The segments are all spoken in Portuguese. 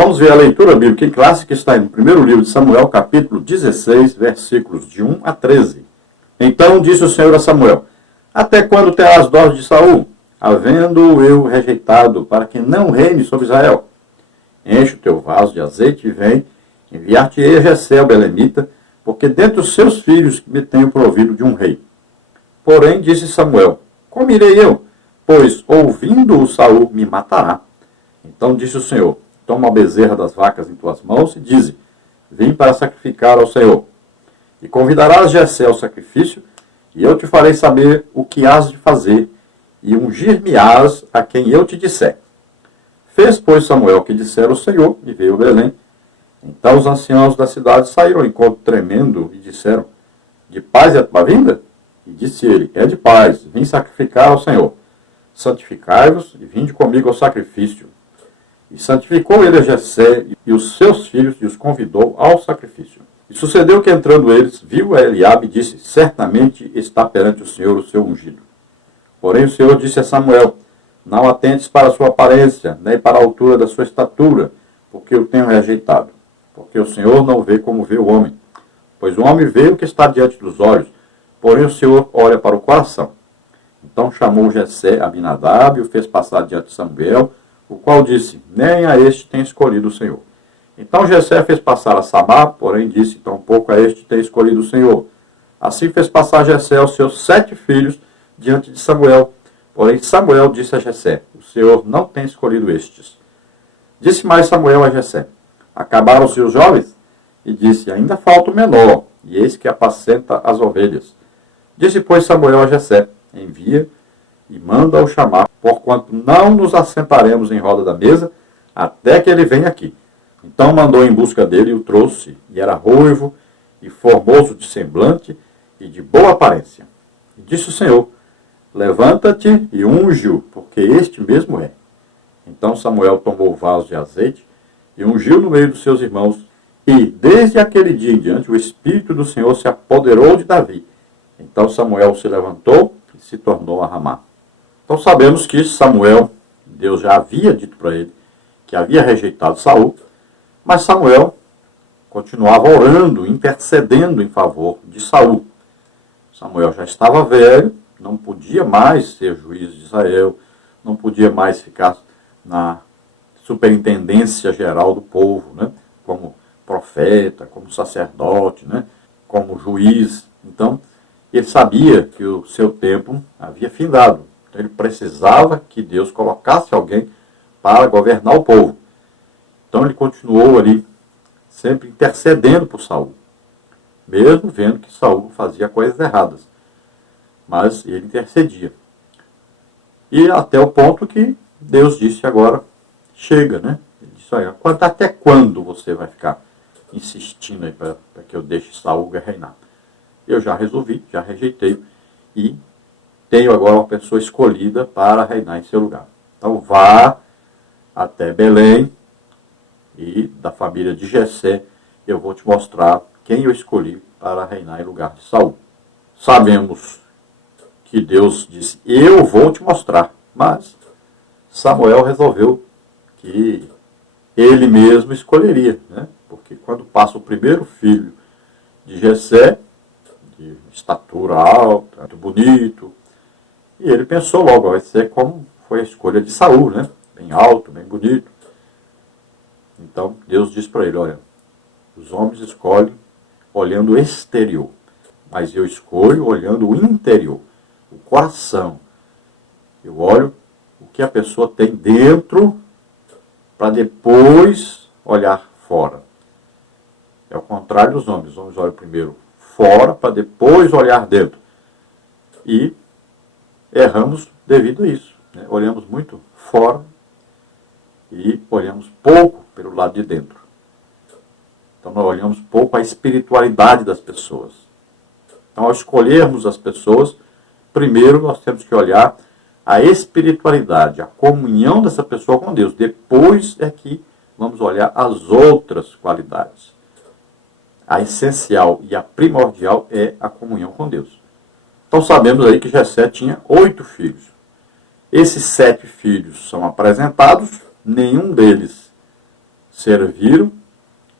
Vamos ver a leitura bíblica em classe que está no primeiro livro de Samuel, capítulo 16, versículos de 1 a 13. Então disse o Senhor a Samuel: até quando terás dó de Saul, havendo eu rejeitado, para que não reine sobre Israel? Enche o teu vaso de azeite e vem, enviar-te-ei a Jessé, o belemita, porque dentre os seus filhos me tenho provido de um rei. Porém disse Samuel: como irei eu? Pois ouvindo-o Saul me matará. Então disse o Senhor: toma a bezerra das vacas em tuas mãos e dize: vim para sacrificar ao Senhor. E convidarás Jessé ao sacrifício, e eu te farei saber o que hás de fazer, e ungir-me-ás a quem eu te disser. Fez, pois, Samuel o que dissera o Senhor, e veio a Belém. Então os anciãos da cidade saíram ao encontro tremendo, e disseram: de paz é a tua vinda? E disse ele: é de paz, vim sacrificar ao Senhor. Santificai-vos, e vinde comigo ao sacrifício. E santificou ele a Jessé e os seus filhos, e os convidou ao sacrifício. E sucedeu que, entrando eles, viu a Eliabe e disse: certamente está perante o Senhor o seu ungido. Porém o Senhor disse a Samuel: não atentes para a sua aparência, nem para a altura da sua estatura, porque o tenho rejeitado. Porque o Senhor não vê como vê o homem. Pois o homem vê o que está diante dos olhos, porém o Senhor olha para o coração. Então chamou Jessé Abinadab e o fez passar diante de Samuel, o qual disse: nem a este tem escolhido o Senhor. Então Jessé fez passar a Samá, porém disse: tampouco a este tem escolhido o Senhor. Assim fez passar Jessé os seus 7 filhos diante de Samuel. Porém Samuel disse a Jessé: o Senhor não tem escolhido estes. Disse mais Samuel a Jessé: acabaram-se os jovens? E disse: ainda falta o menor, e eis que apacenta as ovelhas. Disse, pois, Samuel a Jessé: envia e manda-o chamar, porquanto não nos assentaremos em roda da mesa, até que ele venha aqui. Então mandou em busca dele e o trouxe, e era ruivo, e formoso de semblante, e de boa aparência. E disse o Senhor: levanta-te e unge-o, porque este mesmo é. Então Samuel tomou o vaso de azeite, e ungiu no meio dos seus irmãos, e desde aquele dia em diante o Espírito do Senhor se apoderou de Davi. Então Samuel se levantou e se tornou a Ramá. Então sabemos que Samuel, Deus já havia dito para ele que havia rejeitado Saul, mas Samuel continuava orando, intercedendo em favor de Saul. Samuel já estava velho, não podia mais ser juiz de Israel, não podia mais ficar na superintendência geral do povo, né? Como profeta, como sacerdote, né? Como juiz. Então, ele sabia que o seu tempo havia findado. Então, ele precisava que Deus colocasse alguém para governar o povo. Então, ele continuou ali, sempre intercedendo por Saul, mesmo vendo que Saul fazia coisas erradas. Mas ele intercedia. E até o ponto que Deus disse agora: chega, né? Ele disse: olha, até quando você vai ficar insistindo aí para que eu deixe Saul reinar? Eu já resolvi, já rejeitei, e tenho agora uma pessoa escolhida para reinar em seu lugar. Então vá até Belém, e da família de Jessé eu vou te mostrar quem eu escolhi para reinar em lugar de Saul. Sabemos que Deus disse: eu vou te mostrar, mas Samuel resolveu que ele mesmo escolheria, né? Porque quando passa o primeiro filho de Jessé, de estatura alta, muito bonito, e ele pensou logo: vai ser como foi a escolha de Saul, né? Bem alto, bem bonito. Então Deus disse para ele: olha, os homens escolhem olhando o exterior, mas eu escolho olhando o interior, o coração. Eu olho o que a pessoa tem dentro para depois olhar fora. É o contrário dos homens. Os homens olham primeiro fora para depois olhar dentro. E erramos devido a isso, né? Olhamos muito fora e olhamos pouco pelo lado de dentro. Então nós olhamos pouco a espiritualidade das pessoas. Então, ao escolhermos as pessoas, primeiro nós temos que olhar a espiritualidade, a comunhão dessa pessoa com Deus. Depois é que vamos olhar as outras qualidades. A essencial e a primordial é a comunhão com Deus. Então sabemos aí que Jessé tinha 8 filhos. Esses 7 filhos são apresentados, nenhum deles serviram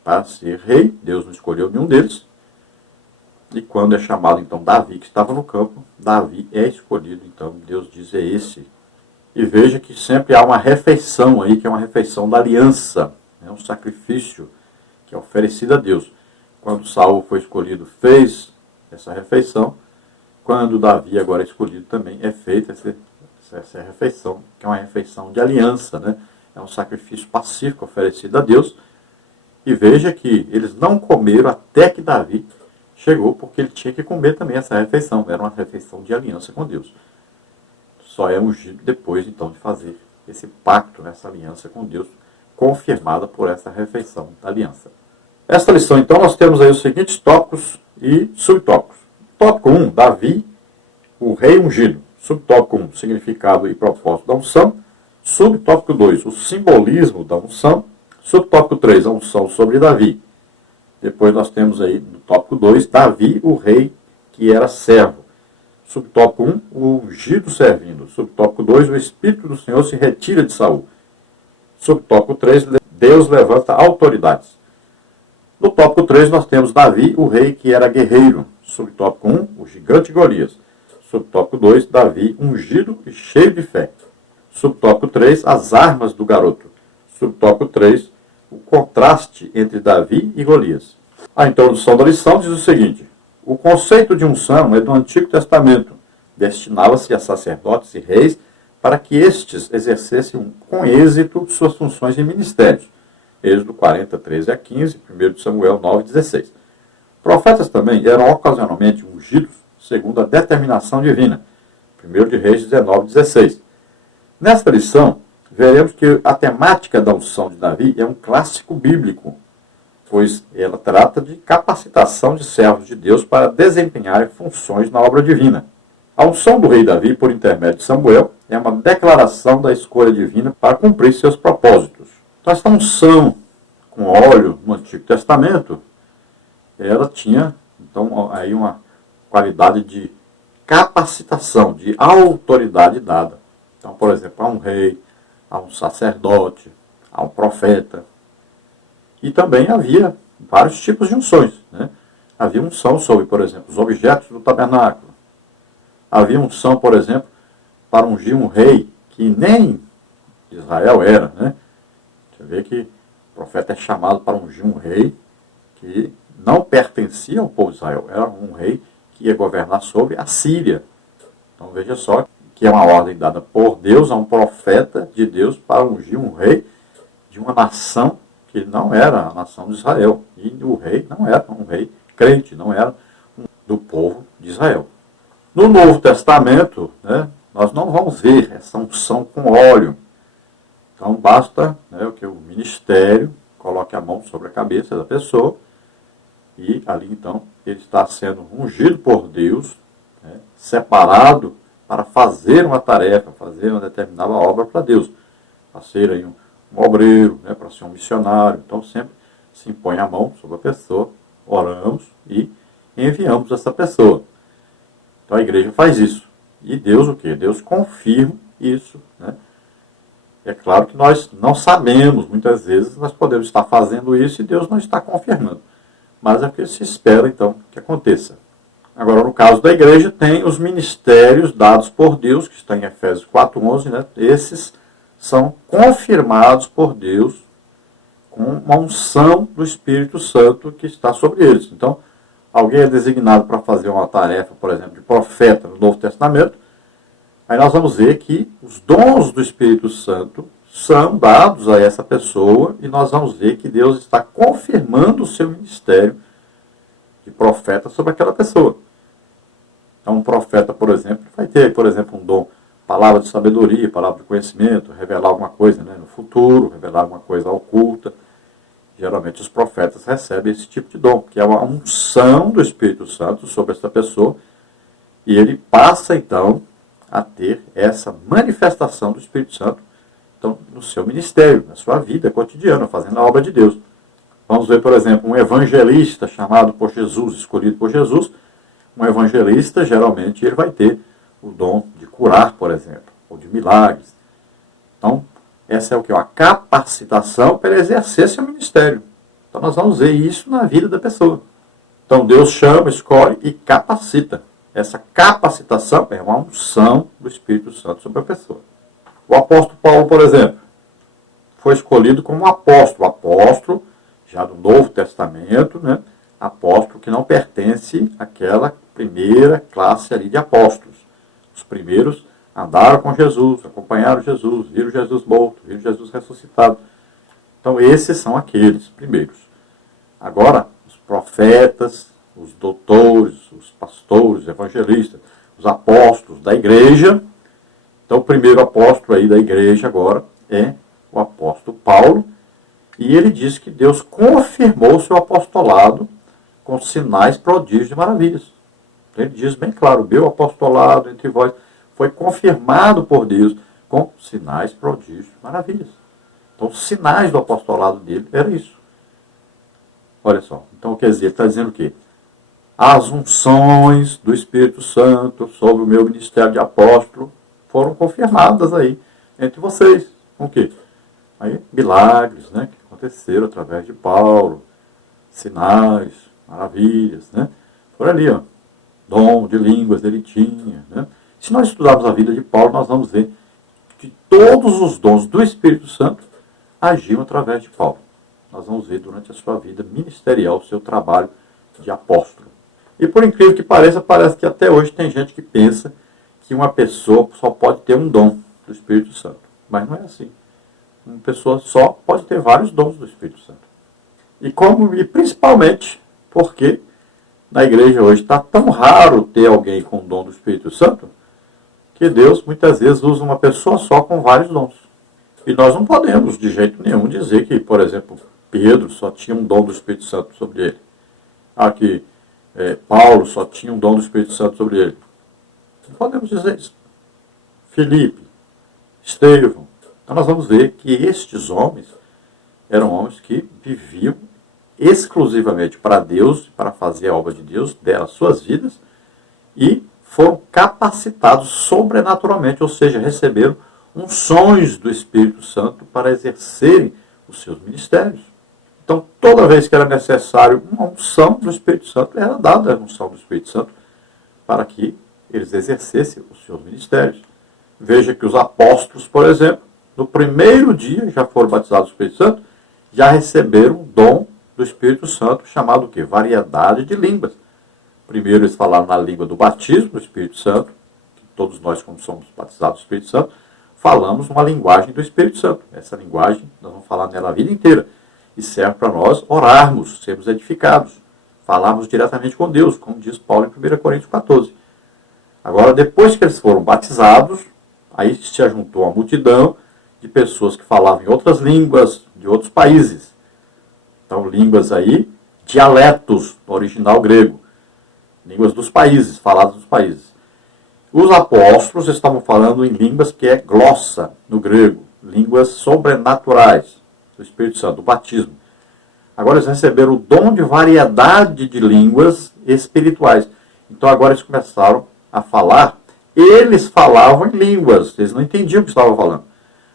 para ser rei, Deus não escolheu nenhum deles. E quando é chamado, então, Davi, que estava no campo, Davi é escolhido, então, Deus diz, é esse. E veja que sempre há uma refeição aí, que é uma refeição da aliança, é um sacrifício que é oferecido a Deus. Quando Saul foi escolhido, fez essa refeição. Quando Davi agora é escolhido, também é feita essa refeição, que é uma refeição de aliança, né? É um sacrifício pacífico oferecido a Deus. E veja que eles não comeram até que Davi chegou, porque ele tinha que comer também essa refeição. Era uma refeição de aliança com Deus. Só é ungido depois, então, de fazer esse pacto, essa aliança com Deus, confirmada por essa refeição da aliança. Esta lição, então, nós temos aí os seguintes tópicos e subtópicos. Tópico 1, Davi, o rei ungido. Subtópico 1, significado e propósito da unção. Subtópico 2, o simbolismo da unção. Subtópico 3, a unção sobre Davi. Depois nós temos aí, no tópico 2, Davi, o rei que era servo. Subtópico 1, o ungido servindo. Subtópico 2, o Espírito do Senhor se retira de Saul. Subtópico 3, Deus levanta autoridades. No tópico 3, nós temos Davi, o rei que era guerreiro. Subtópico 1, o gigante Golias. Subtópico 2, Davi, ungido e cheio de fé. Subtópico 3, as armas do garoto. Subtópico 3, o contraste entre Davi e Golias. A introdução da lição diz o seguinte: o conceito de unção é do Antigo Testamento. Destinava-se a sacerdotes e reis para que estes exercessem com êxito suas funções e ministérios. Êxodo 40, 13 a 15, 1 Samuel 9, 16. Profetas também eram ocasionalmente ungidos segundo a determinação divina. 1 de Reis 19, 16. Nesta lição, veremos que a temática da unção de Davi é um clássico bíblico, pois ela trata de capacitação de servos de Deus para desempenhar funções na obra divina. A unção do rei Davi, por intermédio de Samuel, é uma declaração da escolha divina para cumprir seus propósitos. Então, essa unção com óleo no Antigo Testamento, ela tinha, então, aí uma qualidade de capacitação, de autoridade dada. Então, por exemplo, a um rei, a um sacerdote, a um profeta. E também havia vários tipos de unções, né? Havia unção sobre, por exemplo, os objetos do tabernáculo. Havia unção, por exemplo, para ungir um rei que nem Israel era, né? Você vê que o profeta é chamado para ungir um rei que não pertencia ao povo de Israel. Era um rei que ia governar sobre a Síria. Então veja só que é uma ordem dada por Deus a um profeta de Deus para ungir um rei de uma nação que não era a nação de Israel. E o rei não era um rei crente, não era do povo de Israel. No Novo Testamento, né, nós não vamos ver essa unção com óleo. Então basta, né, que o ministério coloque a mão sobre a cabeça da pessoa e ali então ele está sendo ungido por Deus, né, separado para fazer uma tarefa, fazer uma determinada obra para Deus. Para ser aí um obreiro, né, para ser um missionário. Então sempre se impõe a mão sobre a pessoa, oramos e enviamos essa pessoa. Então a igreja faz isso. E Deus o quê? Deus confirma isso, né? É claro que nós não sabemos, muitas vezes nós podemos estar fazendo isso e Deus não está confirmando. Mas é o que se espera, então, que aconteça. Agora, no caso da igreja, tem os ministérios dados por Deus, que está em Efésios 4:11, né? Esses são confirmados por Deus com uma unção do Espírito Santo que está sobre eles. Então, alguém é designado para fazer uma tarefa, por exemplo, de profeta no Novo Testamento, aí nós vamos ver que os dons do Espírito Santo são dados a essa pessoa e nós vamos ver que Deus está confirmando o seu ministério de profeta sobre aquela pessoa. Então, um profeta, por exemplo, vai ter, por exemplo, um dom, palavra de sabedoria, palavra de conhecimento, revelar alguma coisa, né, no futuro, revelar alguma coisa oculta. Geralmente os profetas recebem esse tipo de dom, que é uma unção do Espírito Santo sobre essa pessoa, e ele passa, então, a ter essa manifestação do Espírito Santo, então, no seu ministério, na sua vida cotidiana, fazendo a obra de Deus. Vamos ver, por exemplo, um evangelista chamado por Jesus, escolhido por Jesus. Um evangelista, geralmente, ele vai ter o dom de curar, por exemplo, ou de milagres. Então, Essa é o que? A capacitação para exercer seu ministério. Então nós vamos ver isso na vida da pessoa. Então Deus chama, escolhe e capacita. Essa capacitação é uma unção do Espírito Santo sobre a pessoa. O apóstolo Paulo, por exemplo, foi escolhido como apóstolo já do Novo Testamento, né? Apóstolo que não pertence àquela primeira classe ali de apóstolos. Os primeiros andaram com Jesus, acompanharam Jesus, viram Jesus morto, viram Jesus ressuscitado. Então esses são aqueles primeiros. Agora, os profetas, os doutores, os pastores, os evangelistas, os apóstolos da igreja. Então o primeiro apóstolo aí da igreja agora é o apóstolo Paulo. E ele diz que Deus confirmou o seu apostolado com sinais, prodígios e maravilhas. Então ele diz bem claro, o meu apostolado entre vós foi confirmado por Deus com sinais, prodígios e maravilhas. Então os sinais do apostolado dele era isso. Olha só, então quer dizer, ele está dizendo o quê? As unções do Espírito Santo sobre o meu ministério de apóstolo foram confirmadas aí entre vocês. Com o quê? Aí, milagres, né, que aconteceram através de Paulo, sinais, maravilhas, né? Por ali, ó, dom de línguas ele tinha, né? Se nós estudarmos a vida de Paulo, nós vamos ver que todos os dons do Espírito Santo agiam através de Paulo. Nós vamos ver durante a sua vida ministerial, o seu trabalho de apóstolo. E por incrível que pareça, parece que até hoje tem gente que pensa que uma pessoa só pode ter um dom do Espírito Santo. Mas não é assim. Uma pessoa só pode ter vários dons do Espírito Santo. E principalmente porque na igreja hoje está tão raro ter alguém com o dom do Espírito Santo que Deus muitas vezes usa uma pessoa só com vários dons. E nós não podemos de jeito nenhum dizer que, por exemplo, Pedro só tinha um dom do Espírito Santo sobre ele. Aqui, Paulo só tinha um dom do Espírito Santo sobre ele. Não podemos dizer isso. Filipe, Estevão. Então nós vamos ver que estes homens eram homens que viviam exclusivamente para Deus, para fazer a obra de Deus, deram as suas vidas e foram capacitados sobrenaturalmente, ou seja, receberam unções do Espírito Santo para exercerem os seus ministérios. Então, toda vez que era necessário uma unção do Espírito Santo, era dada a unção do Espírito Santo para que eles exercessem os seus ministérios. Veja que os apóstolos, por exemplo, no primeiro dia já foram batizados do Espírito Santo, já receberam o dom do Espírito Santo, chamado o quê? Variedade de línguas. Primeiro eles falaram na língua do batismo do Espírito Santo, que todos nós, como somos batizados do Espírito Santo, falamos uma linguagem do Espírito Santo. Essa linguagem, nós vamos falar nela a vida inteira. E serve para nós orarmos, sermos edificados, falarmos diretamente com Deus, como diz Paulo em 1 Coríntios 14. Agora, depois que eles foram batizados, aí se ajuntou a multidão de pessoas que falavam em outras línguas, de outros países. Então, línguas aí, dialetos, no original grego. Línguas dos países, faladas dos países. Os apóstolos estavam falando em línguas que é glossa, no grego. Línguas sobrenaturais do Espírito Santo, do batismo. Agora eles receberam o dom de variedade de línguas espirituais. Então agora eles começaram a falar. Eles falavam em línguas, eles não entendiam o que estavam falando.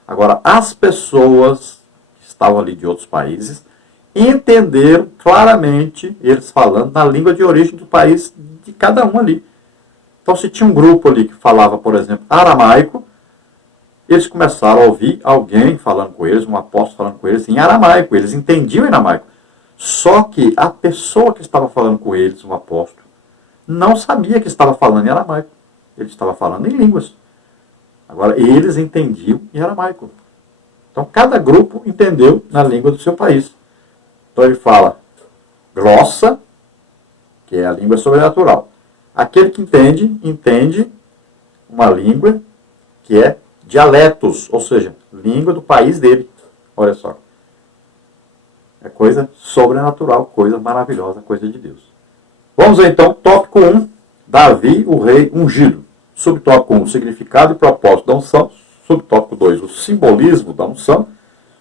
Agora, as pessoas que estavam ali de outros países entenderam claramente eles falando na língua de origem do país de cada um ali. Então, se tinha um grupo ali que falava, por exemplo, aramaico, eles começaram a ouvir alguém falando com eles, um apóstolo falando com eles em aramaico. Eles entendiam em aramaico. Só que a pessoa que estava falando com eles, um apóstolo, não sabia que estava falando em aramaico. Ele estava falando em línguas. Agora, eles entendiam em aramaico. Então, cada grupo entendeu na língua do seu país. Então, ele fala glossa, que é a língua sobrenatural. Aquele que entende uma língua que é dialetos, ou seja, língua do país dele. Olha só. É coisa sobrenatural, coisa maravilhosa, coisa de Deus. Vamos ver então, tópico 1, Davi, o rei ungido. Subtópico 1, o significado e propósito da unção. Subtópico 2, o simbolismo da unção.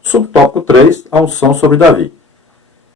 Subtópico 3, a unção sobre Davi.